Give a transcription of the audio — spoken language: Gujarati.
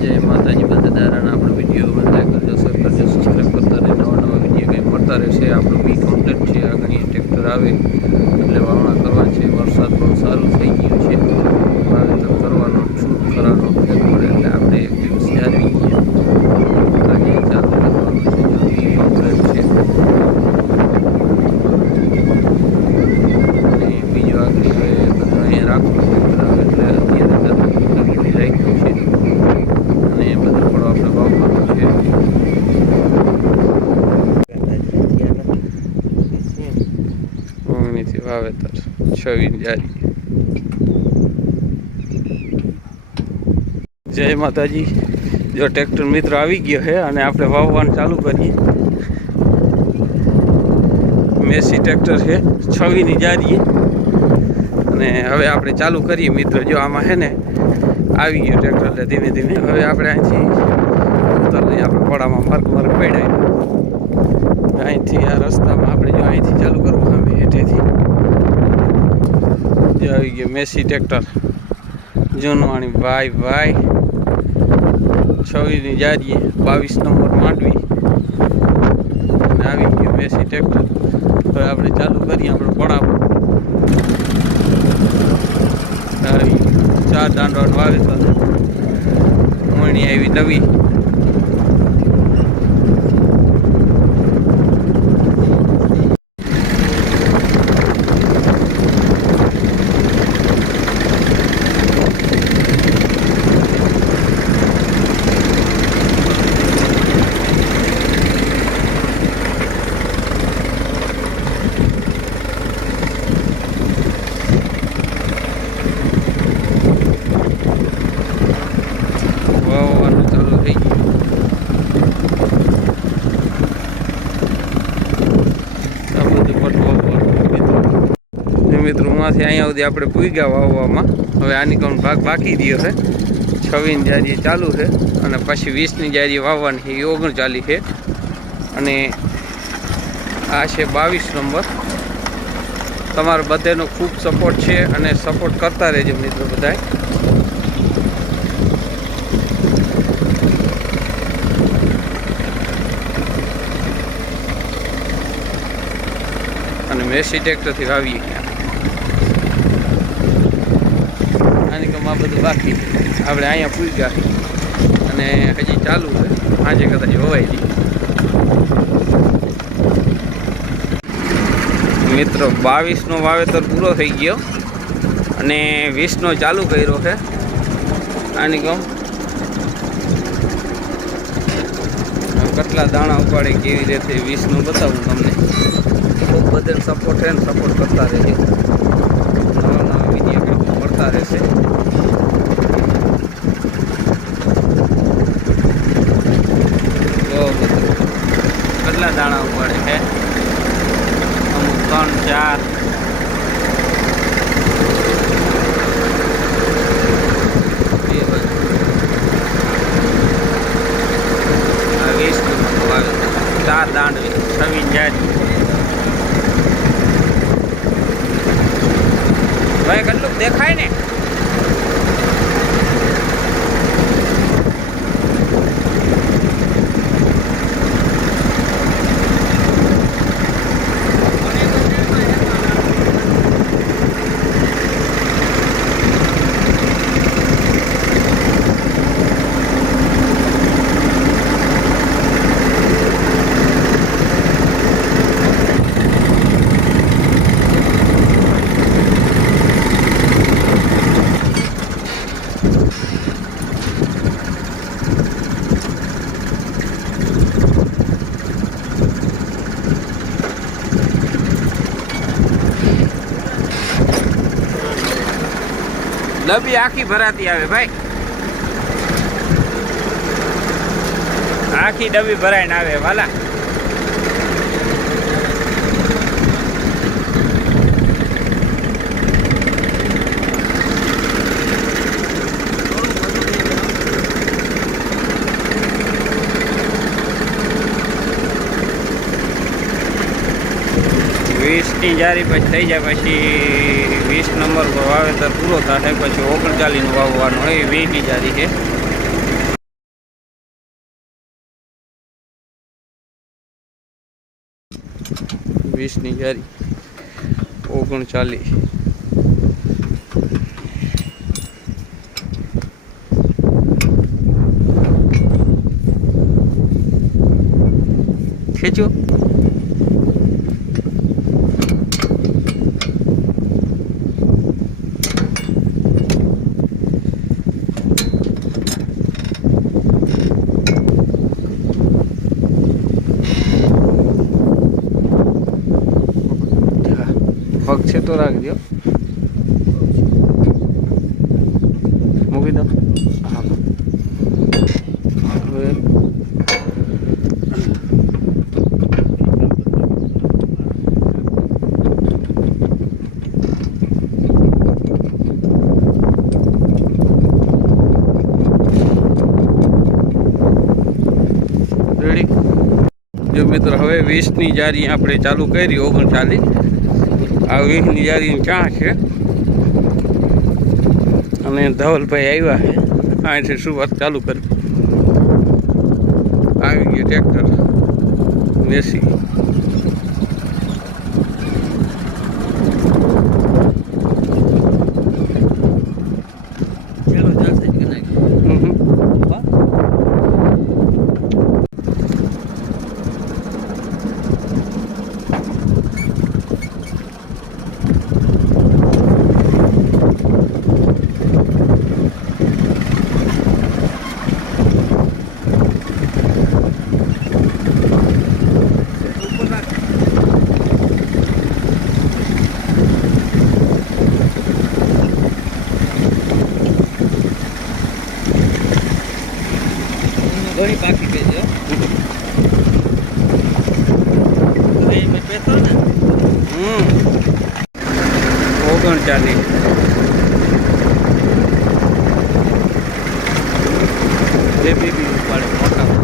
જય માતાજી. બધા આપણો વીડિયો બધા કરજો, સર, કરજો સબસ્ક્રાઈબ કરતા રહે નવા નવા વીડિયો કંઈ મળતા રહેશે? આપણું બી કમ્પ્લીટ છે આગળ ટ્રેક્ટર આવે. એટલે વાવણા કરવા છે વરસાદ પણ સારું થઈ ગયું છે વાવેતર કરવાનો છૂટ કરવાનો ફેર પડે એટલે આપણે એક દિવસે આવી ગયા આજે ચાલુ કરવાનું છે જો બી કમ્પ્લીટ છે અને બીજું આગળ હવે બધું અહીંયા રાખવું ટ્રેક્ટર આવે એટલે અત્યારે તરત રાખ્યું છે અને એ બધું પણ આપણે વાવવાનું છે મમ્મીથી વાવેતર છવ્વીસ જારી જય માતાજી જો ટ્રેક્ટર મિત્ર આવી ગયો છે અને આપણે વાવવાનું ચાલુ કરીએ. મેસી ટ્રેક્ટર છે, છવીની જારીએ. અને હવે આપણે ચાલુ કરીએ મિત્ર. જો આમાં છે ને, આવી ગયો ટ્રેક્ટર એટલે ધીમે ધીમે. હવે આપણે અહીંથી આપણે પડામાં માર્ક મર્ક પડ્યા. અહીંથી આ રસ્તામાં આપણે જો અહીંથી ચાલુ કરવું સામે હેઠેથી જો આવી ગયો મેસી ટ્રેક્ટર. જૂનવાણી, ભાઈ ભાઈ. છવ્વીસની જારીએ બાવીસ નંબર માંડવી. આવી ગયો મેસી ટ્રેક્ટર. હવે આપણે ચાલુ કરીએ આપણે પડાવ. ચાર દાંડવાનું વાવેતર. મોણી આવી નવી વાવવાનું ચાલુ થઈ ગયું આ બધું પટ વાવવાનું મિત્રો ને મિત્રો માંથી અહીંયા સુધી આપણે પૂગ્યા વાવવામાં. હવે આની કોણ ભાગ બાકી રહ્યો છે. છવ્વીસની જારી ચાલુ છે અને પછી વીસની જારી વાવવાની એ ઓગણચાલીસ છે. અને આ છે બાવીસ નંબર. તમારો બધાનો ખૂબ સપોર્ટ છે અને સપોર્ટ કરતા રહેજો મિત્રો બધાય. અને મેસી ટ્રેક્ટરથી વાવીએ. ગયા આ બધું બાકી. આપણે અહીંયા પૂજ્યા અને હજી ચાલુ છે. આજે કદાચ હોવાય નહીં. મિત્રો, બાવીસનો વાવેતર પૂરો થઈ ગયો. અને વીસનો ચાલુ કર્યો છે. આની કહું. કેટલા દાણા ઉપાડે, કેવી રીતે, વીસનું બતાવું તમને. ખૂબ બધાને સપોર્ટ છે ને સપોર્ટ કરતા રહેશે નવા નવા વીડિયો મળતા રહેશે તો બધું કેટલા દાણા પડે છે. અમુક ત્રણ, ચાર. ચાર દાંડવી. છવી જારી ભાઈ, કેટલું દેખાય ને? ડબ્બી આખી ભરાતી આવે ભાઈ. આખી ડબ્બી ભરાઈને આવે વાલા. વીસની જારી પછી થઈ જાય, પછી વીસ નંબર પર વાવેતર પૂરો થશે પછી ઓગણચાલીસનું વાવવાનું હોય વીસની જારી છે. વીસની જારી, ઓગણચાલીસ. ખેંચ્યો પગ છે તો રાખજો. મૂકી દો. હા. જો મિત્રો, હવે વીસની જારી આપણે ચાલુ કરી, ઓગણચાલીસ. આ વીસની જારી ક્યાં છે? અને ધવલભાઈ આવ્યા છે. અહીંથી શરૂઆત ચાલુ કરી? આવી ગયું ટ્રેક્ટર. દેશી ઓગણચાલીસ. બે બી ઉપાડે મોટા